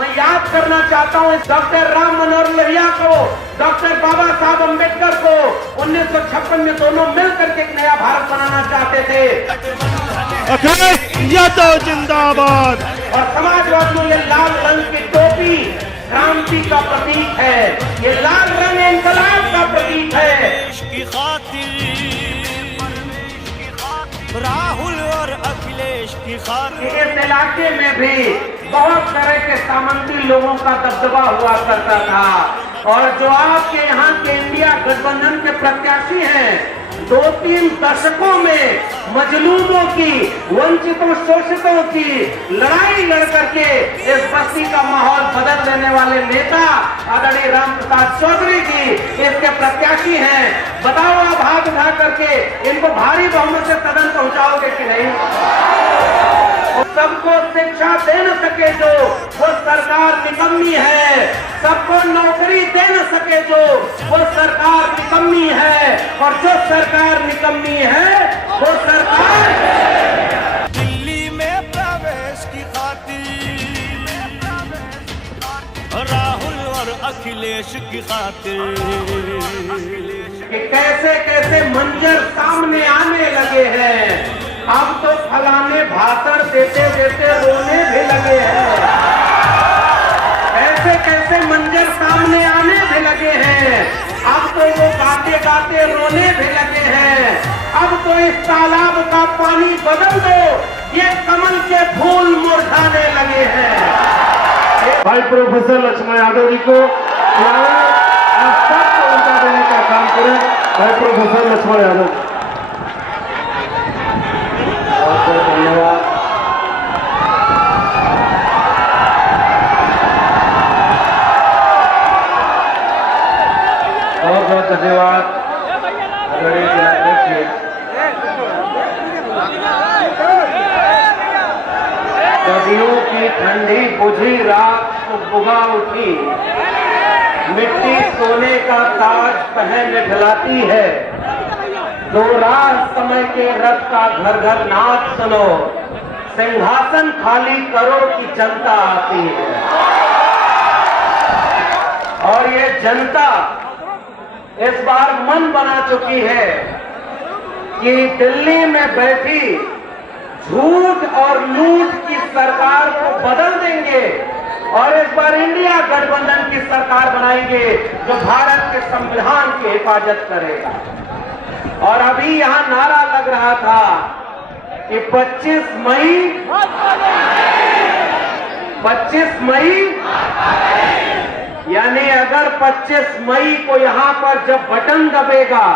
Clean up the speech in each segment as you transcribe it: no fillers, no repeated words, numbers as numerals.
मैं याद करना चाहता हूँ डॉक्टर राम मनोहर लोहिया को, डॉक्टर बाबा साहब अम्बेडकर को 1956 में दोनों मिलकर के एक नया भारत बनाना चाहते थे। अखिलेश यादव जिंदाबाद। और समाजवादियों ये लाल रंग की टोपी क्रांति का प्रतीक है, ये लाल रंग इंकलाब का प्रतीक है। राहुल और अखिलेश की खातिर इस इलाके में भी बहुत तरह के सामंती लोगों का दबदबा हुआ करता था और जो आपके यहाँ के इंडिया गठबंधन के प्रत्याशी हैं, 2-3 दशकों में मजलूमों की, वंचितों शोषितों की लड़ाई लड़ करके इस बस्ती का माहौल बदल देने वाले नेता आदरणीय राम प्रसाद चौधरी जी इसके प्रत्याशी हैं। बताओ आप हाथ उठा करके इनको भारी बहुमत से सदन पहुंचाओगे कि नहीं? सबको शिक्षा दे न सके जो, वो सरकार निकम्मी है। सबको नौकरी दे न सके जो, वो सरकार निकम्मी है। और जो सरकार निकम्मी है वो सरकार दिल्ली में प्रवेश की खातिर, राहुल और अखिलेश की खातिर कि कैसे कैसे मंजर सामने आने लगे हैं। अब तो फलाने भाषण देते देते रोने भी लगे हैं। कैसे कैसे मंजर सामने आने भी लगे हैं। अब तो वो गाते गाते रोने भी लगे हैं। अब तो इस तालाब का पानी बदल दो, ये कमल के फूल मुरझाने लगे हैं। भाई प्रोफेसर लक्ष्मण यादव जी को सबको उनका देने का काम करें। भाई प्रोफेसर लक्ष्मण यादव, बहुत बहुत धन्यवाद। बहुत बहुत धन्यवाद आदरणीय जिलाध्यक्ष जी। सदियों की ठंडी बुझी रात को बुगा उठी, मिट्टी सोने का ताज पहन निकलाती है। दो राह समय के रथ का घर घर नाच सुनो, सिंहासन खाली करो की जनता आती है। और ये जनता इस बार मन बना चुकी है कि दिल्ली में बैठी झूठ और लूट की सरकार को बदल देंगे और इस बार इंडिया गठबंधन की सरकार बनाएंगे जो भारत के संविधान की हिफाजत करेगा। और अभी यहां नारा लग रहा था कि 25 मई यानी अगर 25 मई को यहां पर जब बटन दबेगा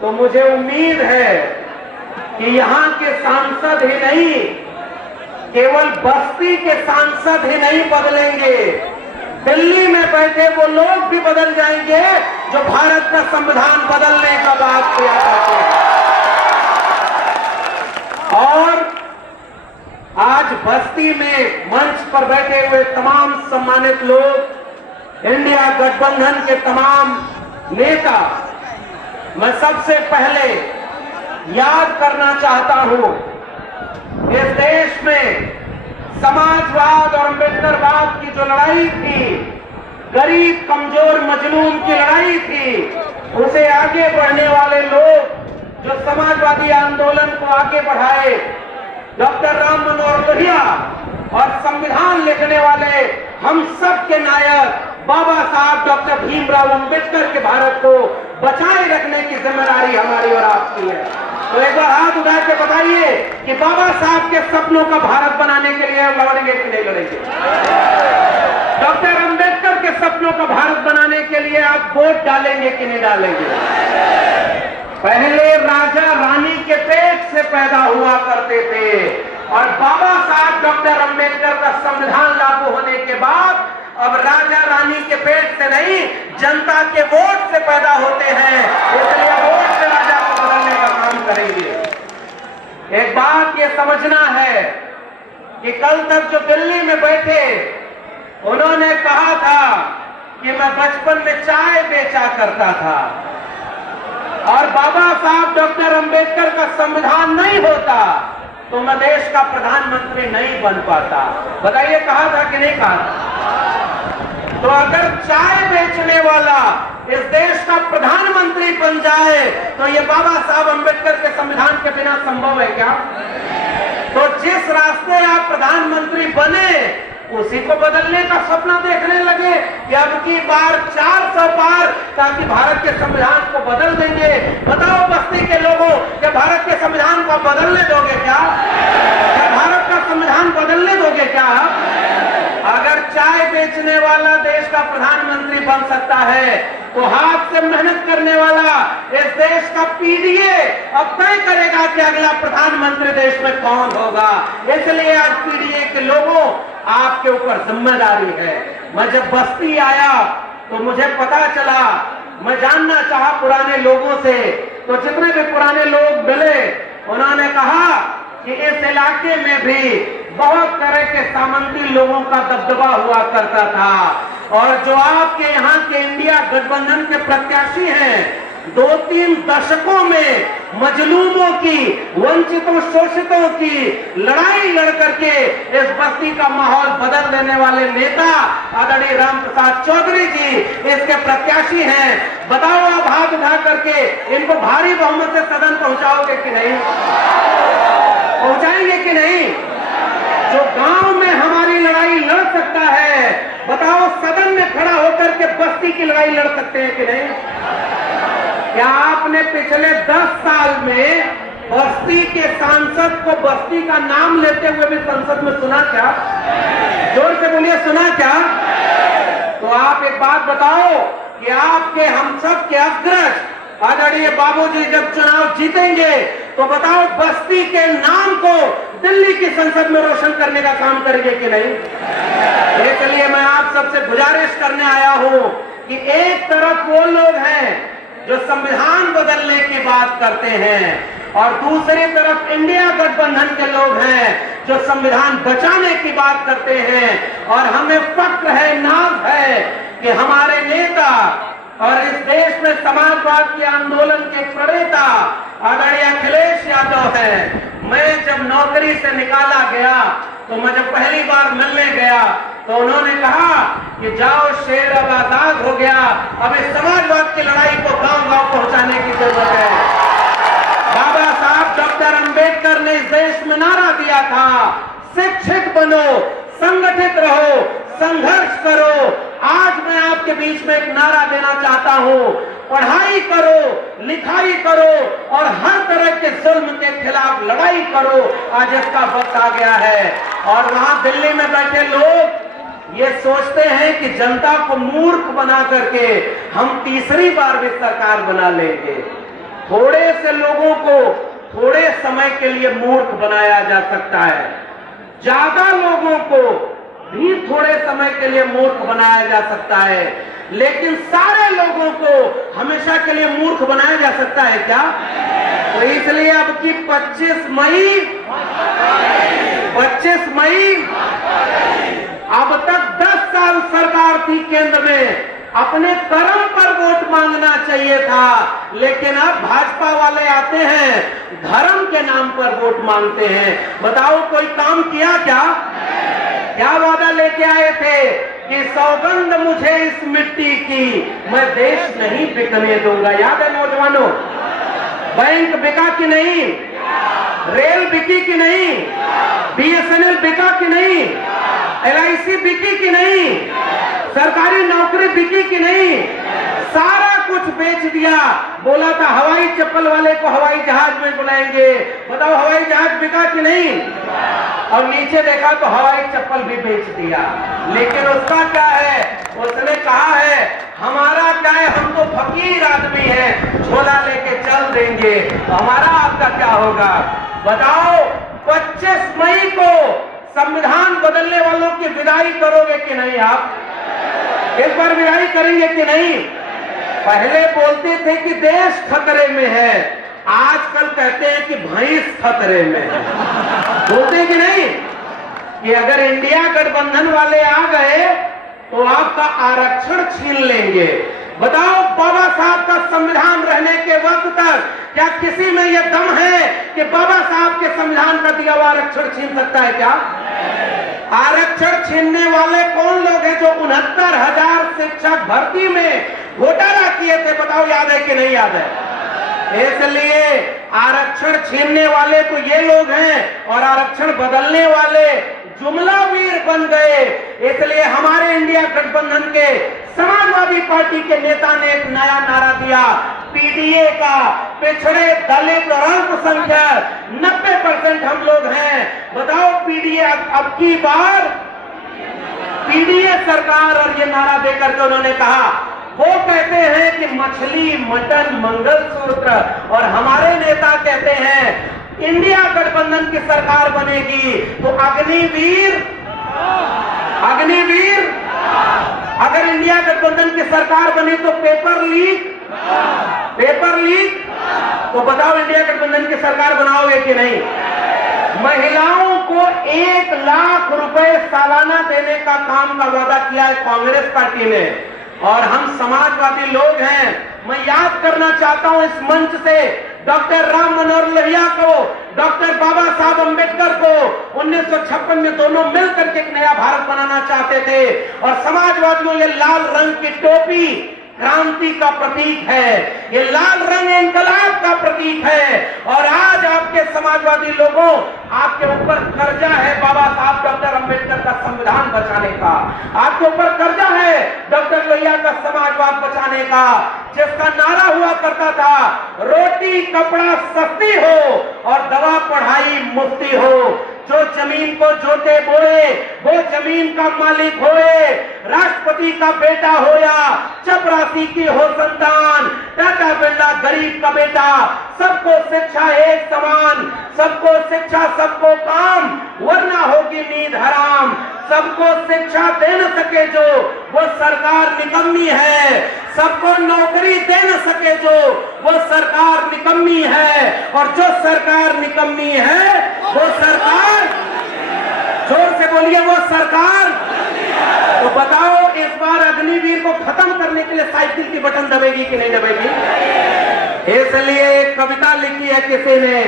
तो मुझे उम्मीद है कि यहां के सांसद ही नहीं, केवल बस्ती के सांसद ही नहीं बदलेंगे, दिल्ली में बैठे वो लोग भी बदल जाएंगे जो भारत का संविधान बदलने का बात किया करते हैं। और आज बस्ती में मंच पर बैठे हुए तमाम सम्मानित लोग, इंडिया गठबंधन के तमाम नेता, मैं सबसे पहले याद करना चाहता हूं, इस देश में समाजवाद और अम्बेडकरवाद की जो लड़ाई थी, गरीब कमजोर मजलूम की लड़ाई थी, उसे आगे बढ़ने वाले लोग जो समाजवादी आंदोलन को आगे बढ़ाए, डॉक्टर राम मनोहर लोहिया और संविधान लिखने वाले हम सब के नायक बाबा साहब डॉक्टर भीमराव अम्बेडकर के भारत को बचाए रखने की जिम्मेदारी हमारी और आपकी है। तो एक बार हाथ उठा के बताइए कि बाबा साहब के सपनों का भारत बनाने के लिए लड़ेंगे कि नहीं लड़ेंगे? डॉक्टर अम्बेडकर के सपनों का भारत बनाने के लिए आप वोट डालेंगे कि नहीं डालेंगे? पहले राजा रानी के पेट से पैदा हुआ करते थे और बाबा साहब डॉक्टर अम्बेडकर का संविधान लागू होने के बाद अब राजा रानी के पेट से नहीं, जनता के वोट से पैदा होते हैं, इसलिए वोट से राजा को बदलने का काम करेंगे। एक बात ये समझना है कि कल तक जो दिल्ली में बैठे, उन्होंने कहा था कि मैं बचपन में चाय बेचा करता था और बाबा साहब डॉक्टर अम्बेडकर का संविधान नहीं होता तो मैं देश का प्रधानमंत्री नहीं बन पाता। बताइए कहा था कि नहीं कहा था? तो अगर चाय बेचने वाला इस देश का प्रधानमंत्री बन जाए तो ये बाबा साहब अंबेडकर के संविधान के बिना संभव है क्या? तो जिस रास्ते आप प्रधानमंत्री बने उसी को बदलने का सपना देखने लगे कि अब की बार 400 पार ताकि भारत के संविधान को बदल देंगे। बताओ बस्ती के लोगों, क्या भारत के संविधान को बदलने दोगे क्या? भारत का संविधान बदलने दोगे क्या? अगर चाय बेचने वाला देश का प्रधानमंत्री बन सकता है तो हाथ से मेहनत करने वाला इस देश का पीडीए अब तय करेगा कि अगला प्रधानमंत्री देश में कौन होगा। इसलिए आज पीडीए के लोगों, आपके ऊपर जिम्मेदारी है। मैं जब बस्ती आया तो मुझे पता चला, मैं जानना चाहा पुराने लोगों से, तो जितने भी पुराने लोग मिले उन्होंने कहा कि इस इलाके में भी बहुत तरह के सामंती लोगों का दबदबा हुआ करता था और जो आपके यहाँ के इंडिया गठबंधन के प्रत्याशी हैं, 2-3 दशकों में मजलूमों की, वंचितों शोषितों की लड़ाई लड़ करके इस बस्ती का माहौल बदल देने वाले नेता आदरणीय राम प्रसाद चौधरी जी इसके प्रत्याशी हैं। बताओ आप हाथ उठा करके इनको भारी बहुमत से सदन पहुंचाओगे कि नहीं? पहुंचाएंगे कि नहीं? जो गांव में हमारी लड़ाई लड़ सकता है, बताओ सदन में खड़ा होकर के बस्ती की लड़ाई लड़ सकते हैं कि नहीं? क्या आपने पिछले 10 साल में बस्ती के सांसद को बस्ती का नाम लेते हुए भी संसद में सुना क्या? जोर से बोलिए, सुना क्या? तो आप एक बात बताओ कि आपके हम सब के अग्रज आदरणीय बाबूजी जब चुनाव जीतेंगे तो बताओ बस्ती के नाम को दिल्ली की संसद में रोशन करने का काम करेंगे कि नहीं? इसलिए मैं आप सबसे गुजारिश करने आया हूं कि एक तरफ वो लोग हैं जो संविधान बदलने की बात करते हैं और दूसरी तरफ इंडिया गठबंधन के लोग हैं जो संविधान बचाने की बात करते हैं। और हमें फक्र है, नाज है कि हमारे नेता और इस देश में समाजवाद के आंदोलन के प्रणेता आदरणीय अखिलेश यादव है। मैं जब नौकरी से निकाला गया तो मैं जब पहली बार मिलने गया तो उन्होंने कहा कि जाओ शेर अब आजाद हो गया, अब इस समाजवाद की लड़ाई को गांव-गांव पहुंचाने की जरूरत है। बाबा साहब डॉक्टर अंबेडकर ने इस देश में नारा दिया था, शिक्षित बनो, संगठित रहो, संघर्ष करो। आज मैं आपके बीच में एक नारा देना चाहता हूं, पढ़ाई करो, लिखाई करो और हर तरह के जुल्म के खिलाफ लड़ाई करो। आज इसका वक्त आ गया है। और वहां दिल्ली में बैठे लोग ये सोचते हैं कि जनता को मूर्ख बना करके हम तीसरी बार भी सरकार बना लेंगे। थोड़े से लोगों को थोड़े समय के लिए मूर्ख बनाया जा सकता है, ज्यादा लोगों को भी थोड़े समय के लिए मूर्ख बनाया जा सकता है, लेकिन सारे लोगों को हमेशा के लिए मूर्ख बनाया जा सकता है क्या? तो इसलिए अब की 25 मई अब तक 10 साल सरकार थी केंद्र में, अपने कर्म पर वोट मांगना चाहिए था, लेकिन अब भाजपा वाले आते हैं धर्म के नाम पर वोट मांगते हैं। बताओ कोई काम किया क्या? क्या वादा लेके आए थे कि सौगंध मुझे इस मिट्टी की, मैं देश नहीं बिकने दूंगा। याद है नौजवानों? बैंक बिका कि नहीं? रेल बिकी कि नहीं? बीएसएनएल बिका कि नहीं? एलआईसी बिकी कि नहीं? सरकारी नौकरी बिकी कि नहीं? सारा कुछ बेच दिया। बोला था हवाई चप्पल वाले को हवाई जहाज में बुलाएंगे। बताओ हवाई जहाज बिका कि नहीं? और नीचे देखा तो हवाई चप्पल भी बेच दिया। लेकिन उसका क्या है? उसने कहा है हमारा क्या है, हम तो फकीर आदमी हैं, झोला लेके चल देंगे। हमारा आपका क्या होगा? बताओ 25 मई को संविधान बदलने वालों की विदाई करोगे कि नहीं? आप इस बार विदाई करेंगे कि नहीं? पहले बोलते थे कि देश खतरे में है, आजकल कहते हैं कि भैंस खतरे में है। बोलते कि नहीं कि अगर इंडिया गठबंधन वाले आ गए तो आपका आरक्षण छीन लेंगे। बताओ, बाबा साहब का संविधान रहने के वक्त तक क्या किसी में यह दम है कि बाबा साहब के संविधान का दिया हुआ आरक्षण छीन सकता है क्या? आरक्षण छीनने वाले कौन लोग हैं जो 69,000 शिक्षक भर्ती में घोटाला किए थे? बताओ, याद है कि नहीं याद है? इसलिए आरक्षण छीनने वाले तो ये लोग हैं और आरक्षण बदलने वाले जुमलावीर बन गए। इसलिए हमारे इंडिया गठबंधन के समाजवादी पार्टी के नेता ने एक नया नारा दिया, पीडीए का, पिछड़े दलित और अल्पसंख्यक 90% हम लोग हैं। बताओ, पीडीए अब की बार पीडीए सरकार, और ये नारा देकर के उन्होंने कहा, वो कहते हैं कि मछली, मटन, मंगलसूत्र, और हमारे नेता कहते हैं इंडिया गठबंधन की सरकार बनेगी तो अग्निवीर, अगर इंडिया गठबंधन की सरकार बनी तो पेपर लीक, तो बताओ इंडिया गठबंधन की सरकार बनाओगे कि नहीं? महिलाओं को 1 लाख रुपए सालाना देने का काम का वादा किया है कांग्रेस पार्टी ने, और हम समाजवादी लोग हैं। मैं याद करना चाहता हूं इस मंच से डॉक्टर राम मनोहर लोहिया को, डॉक्टर बाबा साहब अंबेडकर को 1956 में दोनों मिलकर के एक नया भारत बनाना चाहते थे। और समाजवादियों, ये लाल रंग की टोपी क्रांति का प्रतीक है, ये लाल रंग इंकलाब का प्रतीक है। और आज आपके समाजवादी लोगों, आपके ऊपर कर्जा है बाबा साहब डॉक्टर अंबेडकर का संविधान बचाने का, आपके ऊपर कर्जा है डॉक्टर लोहिया का समाजवाद बचाने का, जिसका नारा हुआ करता था, रोटी कपड़ा सस्ती हो और दवा पढ़ाई मुफ्ती हो। जो जमीन को जोते बोए वो जमीन का मालिक होए, राष्ट्रपति का बेटा हो या चपरासी की हो संतान, टाटा बिरला गरीब का बेटा, सबको शिक्षा एक समान, सबको शिक्षा सबको काम, वरना होगी नींद हराम। सबको शिक्षा दे न सके जो, वो सरकार निकम्मी है। सबको नौकरी दे न सके जो, वो सरकार निकम्मी है। और जो सरकार निकम्मी है वो सरकार, जोर से बोलिए, वो सरकार। तो बताओ, इस बार अग्निवीर को खत्म करने के लिए साइकिल की बटन दबेगी कि नहीं दबेगी? इसलिए एक कविता लिखी है किसी ने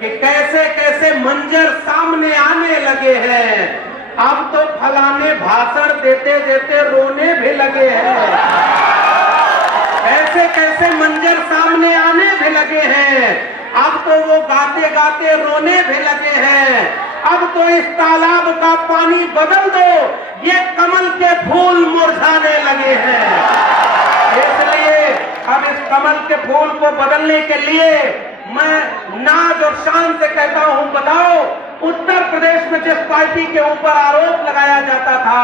कि कैसे कैसे मंजर सामने आने लगे हैं, अब तो फलाने भाषण देते देते रोने भी लगे हैं। कैसे कैसे मंजर सामने आने भी लगे हैं, अब तो वो गाते गाते रोने भी लगे हैं। अब तो इस तालाब का पानी बदल दो, ये कमल के फूल मुरझाने लगे हैं। इसलिए अब इस कमल के फूल को बदलने के लिए मैं नाज और शान से कहता हूं, बताओ, उत्तर प्रदेश में जिस पार्टी के ऊपर आरोप लगाया जाता था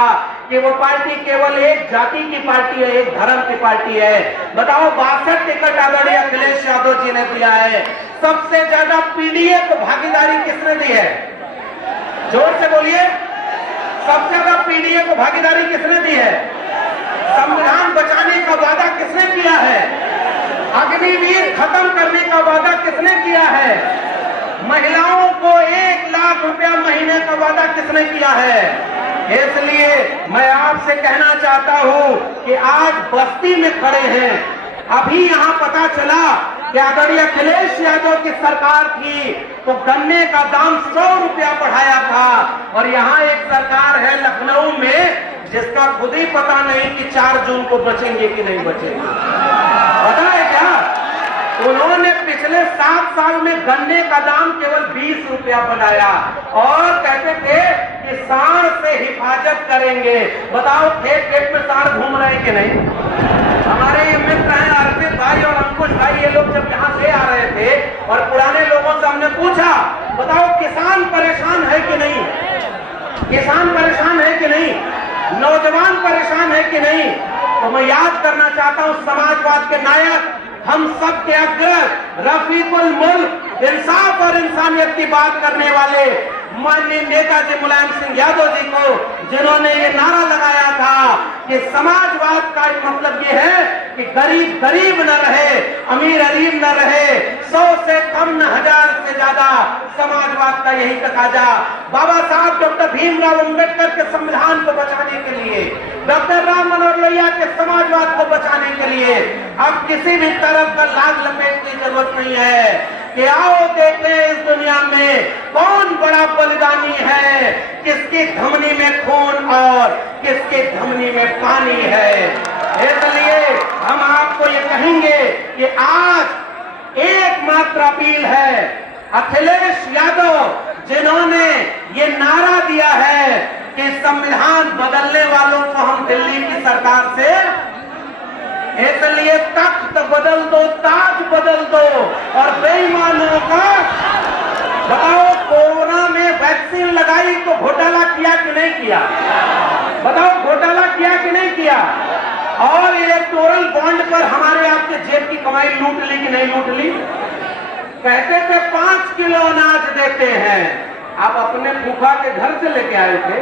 कि वो पार्टी केवल एक जाति की पार्टी है, एक धर्म की पार्टी है, बताओ 62 टिकट आदरणीय अखिलेश यादव जी ने दिया है। सबसे ज्यादा पीडीए को भागीदारी किसने दी है? जोर से बोलिए, सबसे ज्यादा पीडीए को भागीदारी किसने दी है? संविधान बचाने का वादा किसने किया है? अग्निवीर खत्म करने का वादा किसने किया है? महिलाओं को 1 लाख रुपया महीने का वादा किसने किया है? इसलिए मैं आपसे कहना चाहता हूं कि आज बस्ती में खड़े हैं, अभी यहां पता चला कि आदरणीय अखिलेश यादव की सरकार थी तो गन्ने का दाम 100 रुपया बढ़ाया था, और यहां एक सरकार है लखनऊ में जिसका खुद ही पता नहीं कि 4 जून को बचेंगे कि नहीं बचेंगे। पता है क्या? उन्होंने पिछले 7 साल में गन्ने का दाम केवल 20 रुपया बढ़ाया और कहते थे कि सांड से हिफाजत करेंगे। बताओ, खेत खेत में सांड घूम रहे हैं कि नहीं? हमारे ये मित्र हैं अर्पित भाई और अंकुश भाई, ये लोग जब यहाँ से आ रहे थे और पुराने लोगों से हमने पूछा, बताओ किसान परेशान है कि नहीं? किसान परेशान है कि नहीं? नौजवान परेशान है कि नहीं? तो मैं याद करना चाहता हूं, समाजवाद के नायक, हम सब के अग्रज, रफीकुल मुल्क, इंसाफ और इंसानियत की बात करने वाले माननीय नेताजी मुलायम सिंह यादव जी को, जिन्होंने ये नारा लगाया था कि समाजवाद का मतलब ये है कि गरीब गरीब न रहे, अमीर अमीर न रहे, 100 से कम न 1000 से ज्यादा, समाजवाद का यही तकाजा। बाबा साहब डॉक्टर भीमराव अंबेडकर के संविधान को बचाने के लिए, डॉक्टर राम मनोहर और लोहिया के समाजवाद को बचाने के लिए अब किसी भी तरफ का लाग लपेट की जरूरत नहीं है कि आओ देखें इस दुनिया में कौन बड़ा बलिदानी है, किसकी धमनी में खून और किसकी धमनी में पानी है। इसलिए हम आपको ये कहेंगे कि आज एकमात्र अपील है, अखिलेश यादव जिन्होंने ये नारा दिया है कि संविधान बदलने वालों को हम दिल्ली की सरकार से, इसलिए तख्त बदल दो, ताज बदल दो और बेईमानों का बताओ। कोरोना में वैक्सीन लगाई तो घोटाला किया कि नहीं किया? बताओ घोटाला किया कि नहीं किया? और इलेक्टोरल बॉन्ड पर हमारे आपके जेब की कमाई लूट ली कि नहीं लूट ली? कहते थे 5 किलो अनाज देते हैं, आप अपने फूफा के घर से लेके आए थे।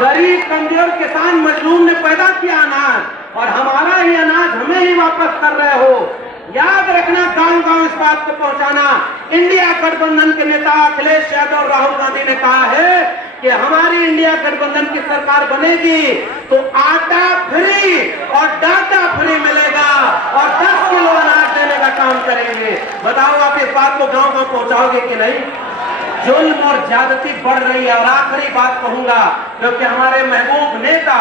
गरीब कमजोर किसान मजलूम ने पैदा किया अनाज और हमारा ही अनाज हमें ही वापस कर रहे हो। याद रखना, गांव गांव इस बात को पहुंचाना। इंडिया गठबंधन के नेता अखिलेश यादव और राहुल गांधी ने कहा है कि हमारी इंडिया गठबंधन की सरकार बनेगी तो आटा फ्री और डाटा फ्री मिलेगा और 10 किलो अनाज देने का काम करेंगे। बताओ आप इस बात को गांव गांव पहुंचाओगे कि नहीं? जुल्म और ज्यादती बढ़ रही है। और आखिरी बात कहूंगा, क्योंकि हमारे महबूब नेता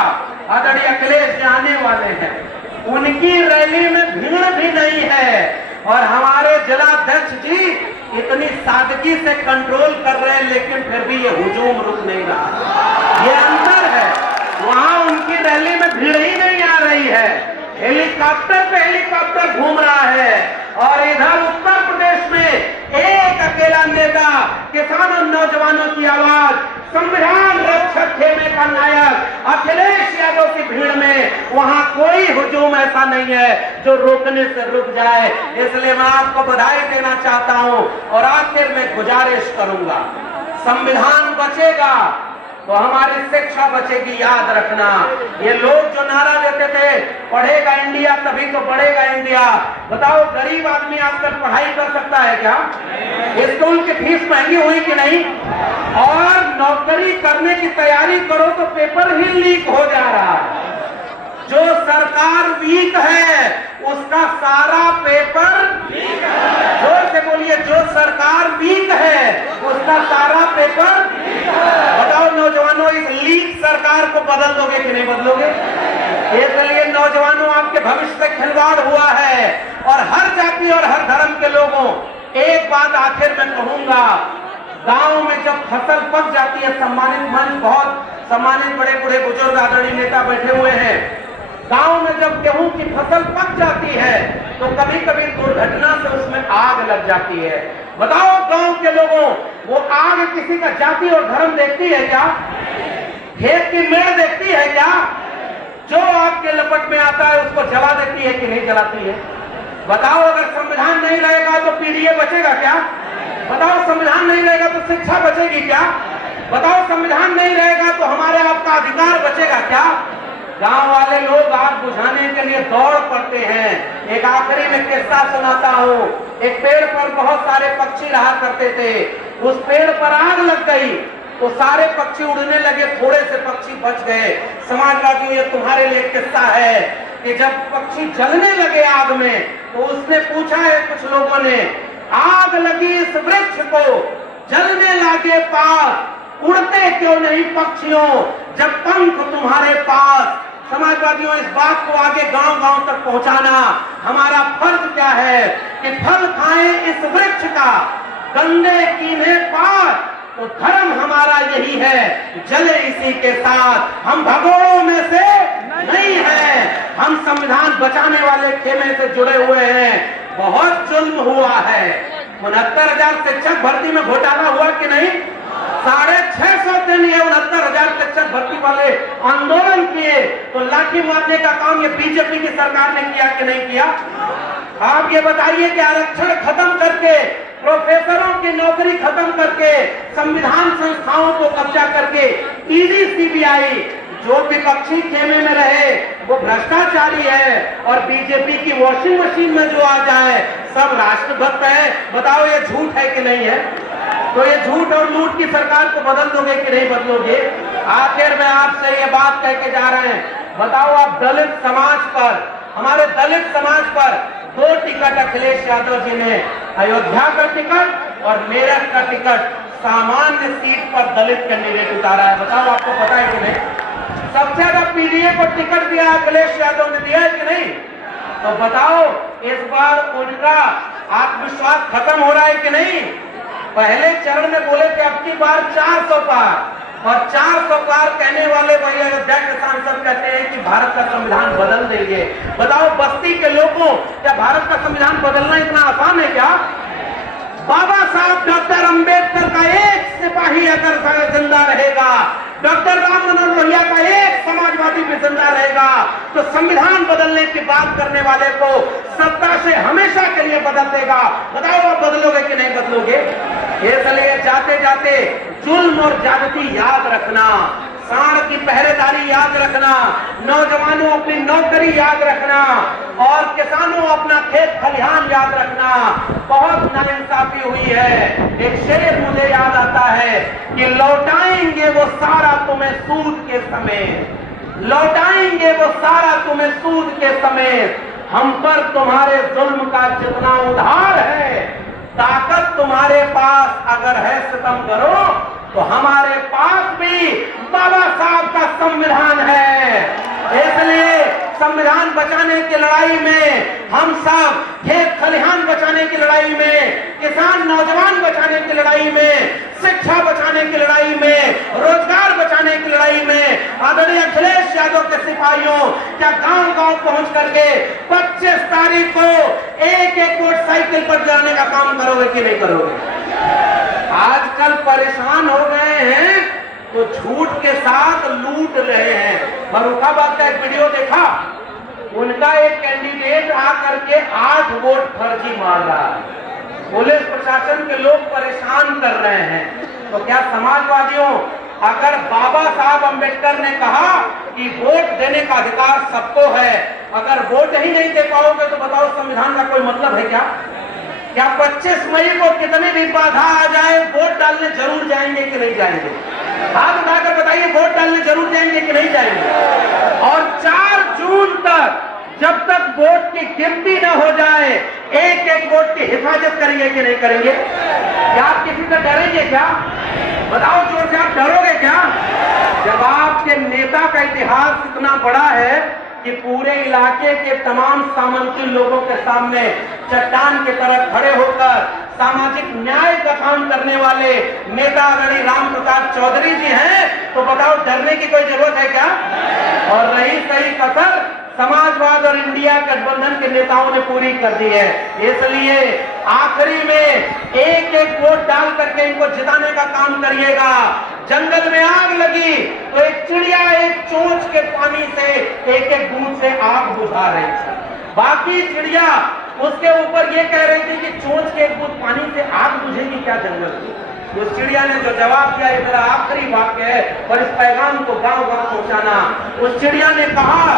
आदरणीय अखिलेश जी आने वाले हैं, उनकी रैली में भीड़ भी नहीं है और हमारे जिलाध्यक्ष जी इतनी सादगी से कंट्रोल कर रहे हैं, लेकिन फिर भी ये हुजूम रुक नहीं रहा। ये अंतर है, वहां उनकी रैली में भीड़ ही नहीं आ रही है, हेलीकॉप्टर पे हेलीकॉप्टर घूम रहा है और इधर उत्तर प्रदेश में एक अकेला नेता किसानों नौजवानों की आवाज, संविधान रक्षक खेमे का नायक अखिलेश यादव की भीड़ में वहां कोई हुजूम ऐसा नहीं है जो रोकने से रुक जाए। इसलिए मैं आपको बधाई देना चाहता हूं और आखिर में गुजारिश करूंगा, संविधान बचेगा तो हमारी शिक्षा बचेगी। याद रखना, ये लोग जो नारा देते थे पढ़ेगा इंडिया तभी तो बढ़ेगा इंडिया, बताओ गरीब आदमी आजकल पढ़ाई कर सकता है क्या? स्कूल की फीस महंगी हुई कि नहीं? और नौकरी करने की तैयारी करो तो पेपर ही लीक हो जा रहा है। जो सरकार वीक है उसका सारा पेपर, जोर से बोलिए, जो सरकार वीक है उसका सारा पेपर। बताओ नौजवानों, इस लीक सरकार को बदल दोगे कि नहीं बदलोगे? इसलिए नौजवानों, आपके भविष्य से खिलवाड़ हुआ है और हर जाति और हर धर्म के लोगों, एक बात आखिर में कहूंगा, गांव में जब फसल पक जाती है, सम्मानित मंच, बहुत सम्मानित बड़े बूढ़े बुजुर्ग आदरणीय नेता बैठे हुए हैं, गांव में जब गेहूं की फसल पक जाती है तो कभी कभी दुर्घटना से उसमें आग लग जाती है। बताओ गांव के लोगों, वो आग किसी का जाति और धर्म देखती है क्या? खेत की मेड़ देखती है क्या? जो आपके लपट में आता है उसको जला देती है कि नहीं जलाती है? बताओ अगर संविधान नहीं रहेगा तो पीडीए बचेगा क्या? बताओ संविधान नहीं रहेगा तो शिक्षा बचेगी क्या? बताओ संविधान नहीं रहेगा तो हमारे आपका अधिकार बचेगा क्या? गांव वाले लोग आग बुझाने के लिए दौड़ पड़ते हैं। एक आखिरी में किस्सा सुनाता हूँ। एक पेड़ पर बहुत सारे पक्षी रहा करते थे, उस पेड़ पर आग लग गई तो सारे पक्षी उड़ने लगे, थोड़े से पक्षी बच गए। समाजवादियों, ये तुम्हारे लिए किस्सा है कि जब पक्षी जलने लगे आग में तो उसने पूछा है कुछ लोगों ने, आग लगी इस वृक्ष को जलने लगे पास, उड़ते क्यों नहीं पक्षियों जब पंख तुम्हारे पास? समाजवादियों, इस बात को आगे गांव गांव तक पहुंचाना हमारा फर्ज क्या है कि फल खाएं इस वृक्ष का, गंगे कीन्हे पार, तो धर्म हमारा यही है, जले इसी के साथ। हम भगोड़ों में से नहीं हैं, हम संविधान बचाने वाले खेमे से जुड़े हुए हैं। बहुत जुल्म हुआ है, 69,000 शिक्षक भर्ती में घोटाला हुआ कि नहीं? 650 दिन ये 69,000 शिक्षक भर्ती वाले आंदोलन किए तो लाठी मारने का काम ये बीजेपी की सरकार ने किया कि नहीं किया? आप ये बताइए कि आरक्षण खत्म करके, प्रोफेसरों की नौकरी खत्म करके, संविधान संस्थाओं को कब्जा करके ईडी सीबीआई, जो विपक्षी खेमे में रहे वो भ्रष्टाचारी है और बीजेपी की वॉशिंग मशीन में जो आ जाए सब राष्ट्रभक्त है। बताओ ये झूठ है कि नहीं है? तो ये झूठ और लूट की सरकार को बदल दोगे कि नहीं बदलोगे? आखिर में आपसे ये बात कह के जा रहे हैं, बताओ आप दलित समाज पर, हमारे दलित समाज पर 2 टिकट अखिलेश यादव जी ने, अयोध्या का टिकट और मेरठ का टिकट, सामान्य सीट पर दलित कैंडिडेट उतारा है। बताओ आपको पता है कि नहीं? सबसे ज्यादा पीडीए को टिकट दिया अखिलेश यादव ने, दिया है कि नहीं? तो बताओ इस बार उनका आत्मविश्वास खत्म हो रहा है कि नहीं? पहले चरण में बोले कि अब की बार 400 पार, और 400 पार कहने वाले वही अयोध्या के सांसद कहते हैं कि भारत का संविधान बदल देंगे। बताओ बस्ती के लोगों, क्या भारत का संविधान बदलना इतना आसान है क्या? बाबा साहब डॉक्टर अंबेडकर का एक सिपाही अगर जिंदा रहेगा, डॉक्टर राम मनोहर लोहिया का एक समाजवादी भी जिंदा रहेगा, तो संविधान बदलने की बात करने वाले को सत्ता से हमेशा के लिए बदल देगा। बताओ आप बदलोगे कि नहीं बदलोगे? इसलिए जाते जाते जुल्म और ज्यादती याद रखना, सांड की पहरेदारी याद रखना, नौजवानों अपनी नौकरी याद रखना, और किसानों अपना खेत खलिहान याद रखना। बहुत नाइंसाफी हुई है। एक शेर मुझे याद आता है कि लौटाएंगे वो सारा तुम्हें सूद के समय, लौटाएंगे वो सारा तुम्हें सूद के समय, हम पर तुम्हारे जुल्म का जितना उधार है, ताकत तुम्हारे पास अगर है सितम करो, तो हमारे पास भी बाबा साहब का संविधान है। इसलिए संविधान बचाने की लड़ाई में हम सब, खेत खलिहान बचाने की लड़ाई में, किसान नौजवान बचाने की लड़ाई में, शिक्षा बचाने की लड़ाई में, रोजगार बचाने की लड़ाई में आदरणीय अखिलेश यादव के सिपाहियों, क्या गांव गांव पहुंच करके 25 तारीख को एक मोटरसाइकिल पर जाने का काम करोगे कि नहीं करोगे? आजकल परेशान हो गए हैं तो झूठ के साथ लूट रहे हैं। फर्रुखाबाद का एक वीडियो देखा, उनका एक कैंडिडेट आकर के 8 वोट फर्जी मार रहा है, पुलिस प्रशासन के लोग परेशान कर रहे हैं। तो क्या समाजवादियों, अगर बाबा साहब अंबेडकर ने कहा कि वोट देने का अधिकार सबको है, अगर वोट ही नहीं दे पाओगे तो बताओ संविधान का कोई मतलब है क्या? क्या 25 मई को कितनी भी बाधा आ जाए वोट डालने जरूर जाएंगे कि नहीं जाएंगे? हाथ उठाकर बताइए, वोट डालने जरूर जाएंगे कि नहीं जाएंगे? और 4 जून तक जब तक वोट की गिनती न हो जाए, एक वोट की हिफाजत करेंगे कि नहीं करेंगे? क्या आप किसी से डरेंगे क्या? बताओ जोर से, आप डरोगे क्या? जब आपके नेता का इतिहास इतना बड़ा है कि पूरे इलाके के तमाम सामंती लोगों के सामने चट्टान की तरह खड़े होकर सामाजिक न्याय का काम करने वाले नेता आदरणीय राम प्रसाद चौधरी जी हैं, तो बताओ डरने की कोई जरूरत है क्या? और रही सही कसर समाजवाद और इंडिया गठबंधन के नेताओं ने पूरी कर दी है। इसलिए आखिरी में एक वोट डाल करके इनको जिताने का काम करिएगा। जंगल में आग लगी तो एक चिड़िया एक चोंच के पानी से एक बूंद से आग बुझा रही थी, बाकी चिड़िया उसके ऊपर ये कह रही थी कि चोंच के एक बूंद पानी से आग बुझेगी क्या जंगल की? उस चिड़िया ने जो जवाब दिया, ये मेरा आखिरी वाक्य है और इस पैगाम को गांव-गांव पहुंचाना। उस चिड़िया ने कहा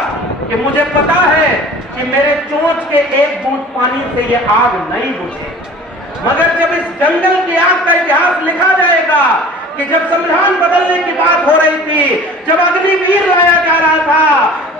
कि मुझे पता है कि मेरे चोंच के एक बूंद पानी से ये आग नहीं बुझे, मगर जब इस जंगल की आग का इतिहास लिखा जाएगा कि जब संविधान बदलने की बात हो रही थी, जब अग्निवीर लाया जा रहा था,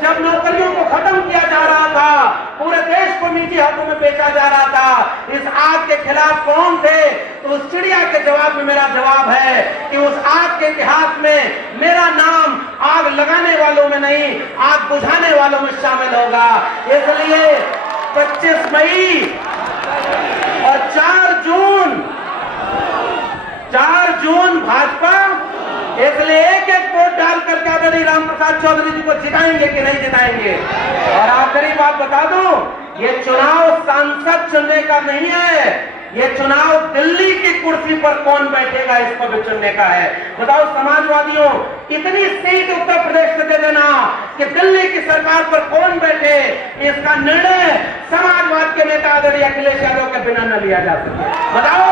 जब नौकरियों को खत्म किया जा रहा था, पूरे देश को निजी हाथों में बेचा जा रहा था, इस आग के खिलाफ कौन थे? तो उस चिड़िया के जवाब में मेरा जवाब है कि उस आग के इतिहास में मेरा नाम आग लगाने वालों में नहीं, आग बुझाने वालों में शामिल होगा। इसलिए 25 मई और 4 जून भाजपा, इसलिए एक वोट डाल करके आदरणीय राम प्रसाद चौधरी जी को जिताएंगे कि नहीं जिताएंगे? और आखिरी बात बता दूं, ये चुनाव सांसद चुनने का नहीं है, ये चुनाव दिल्ली की कुर्सी पर कौन बैठेगा इस पर भी चुनने का है। बताओ समाजवादियों, इतनी सीट उत्तर प्रदेश से दे देना कि दिल्ली की सरकार पर कौन बैठे, इसका निर्णय समाजवाद के नेता आदरणीय अखिलेश यादव के बिना न लिया जा सके। बताओ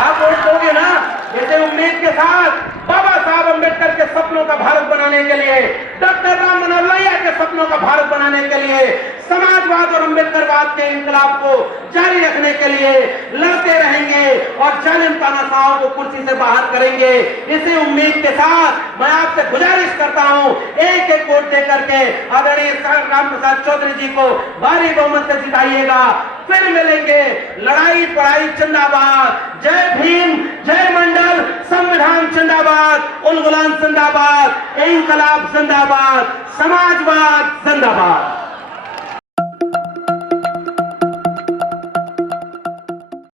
आप वोट दोगे ना? इसे उम्मीद के साथ बाबा साहब अंबेडकर के सपनों का भारत बनाने के लिए, डॉक्टर राम मनोहर लोहिया के सपनों सपनों का भारत बनाने के लिए, समाजवाद और अम्बेडकरवाद के इंकलाब को जारी रखने के लिए लड़ते रहेंगे और जालिम तानाशाहों को कुर्सी से बाहर करेंगे। इसी उम्मीद के साथ मैं आपसे गुजारिश करता हूं, एक एक वोट दे करके आदरणीय राम प्रसाद चौधरी जी को भारी बहुमत से जिताइएगा। फिर मिलेंगे। लड़ाई पढ़ाई जिंदाबाद। जय भीम, जय मंडल, संविधान जिंदाबाद, उल गुलाम जिंदाबाद, इंकलाब जिंदाबाद, समाजवाद जिंदाबाद।